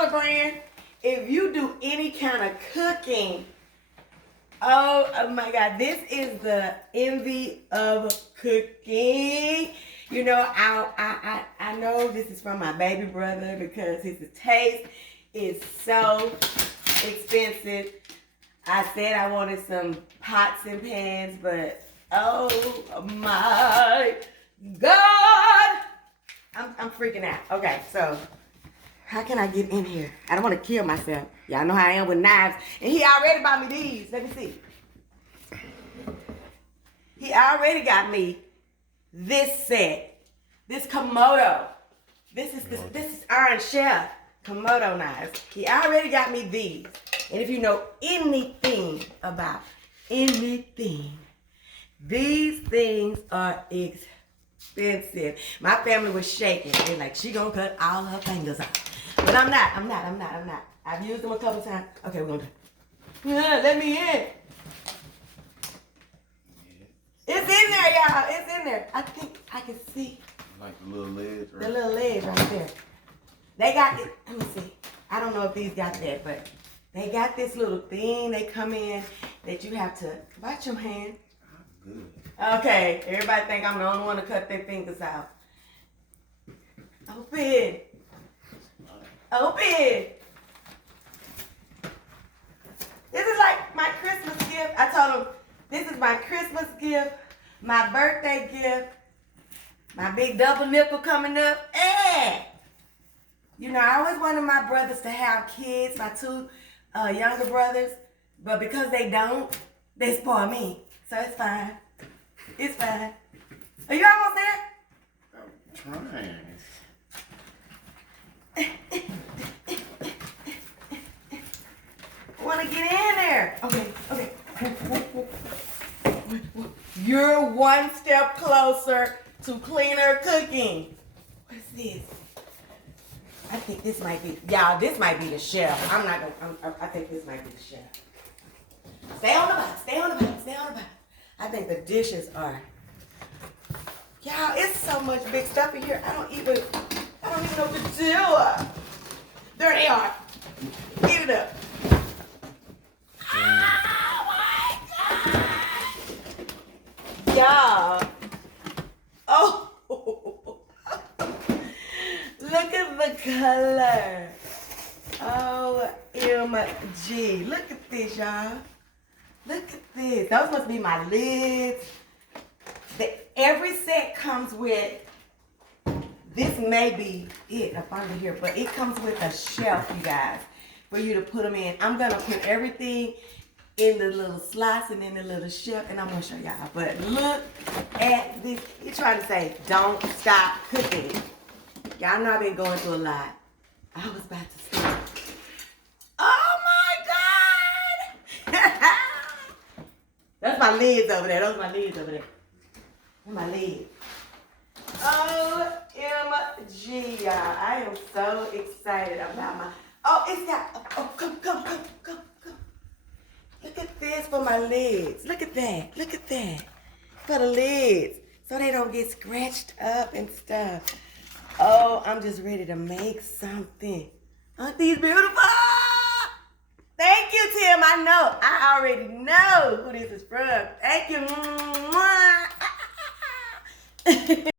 know the brand. If you do any kind of cooking, oh my God, this is the envy of cooking. You know, I know this is from my baby brother because his taste is so expensive. I said I wanted some pots and pans, but oh my God, I'm freaking out. Okay, so how can I get in here? I don't want to kill myself. Y'all know how I am with knives. And he already bought me these. Let me see. He already got me this set. This Komodo. This is Iron Chef Komodo knives. He already got me these. And if you know anything about anything, these things are expensive. My family was shaking. They're like, she gonna cut all her fingers off. But I'm not. I've used them a couple times. Okay, we're gonna do it. Let me in. It's in there, y'all. It's in there. I think I can see. Like the little legs, right? The little legs right there. They got it. Let me see. I don't know if these got that, but they got this little thing. They come in that you have to watch your hand. Good. Okay, everybody think I'm the only one to cut their fingers out. Open. Open. This is like my Christmas gift. I told them, this is my Christmas gift, my birthday gift, my big double nickel coming up. And, you know, I always wanted my brothers to have kids, my two younger brothers. But because they don't, they spoil me. So it's fine. It's fine. Are you almost there? I'm trying. I want to get in there. Okay. You're one step closer to cleaner cooking. What's this? I think this might be, y'all, this might be the shelf. I think this might be the shelf. Stay on the box. I think the dishes are. Y'all, it's so much big stuff in here. I don't even know what to do. There they are. Give it up. Oh my God! Y'all. Oh. Look at the color. OMG. Look at this, y'all. Look at this. Those must be my lids. Every set comes with, this may be it up under here, but it comes with a shelf, you guys, for you to put them in. I'm going to put everything in the little slots and in the little shelf, and I'm going to show y'all. But look at this. He's trying to say, don't stop cooking. Y'all know I've been going through a lot. I was about to stop. Oh my God! That's my lids over there. Those are my lids over there. That's my lids. OMG, y'all. I am so excited about my, it's got, come. Look at this for my lids. Look at that. For the lids. So they don't get scratched up and stuff. Oh, I'm just ready to make something. Aren't these beautiful? Thank you, Tim. I already know who this is from. Thank you.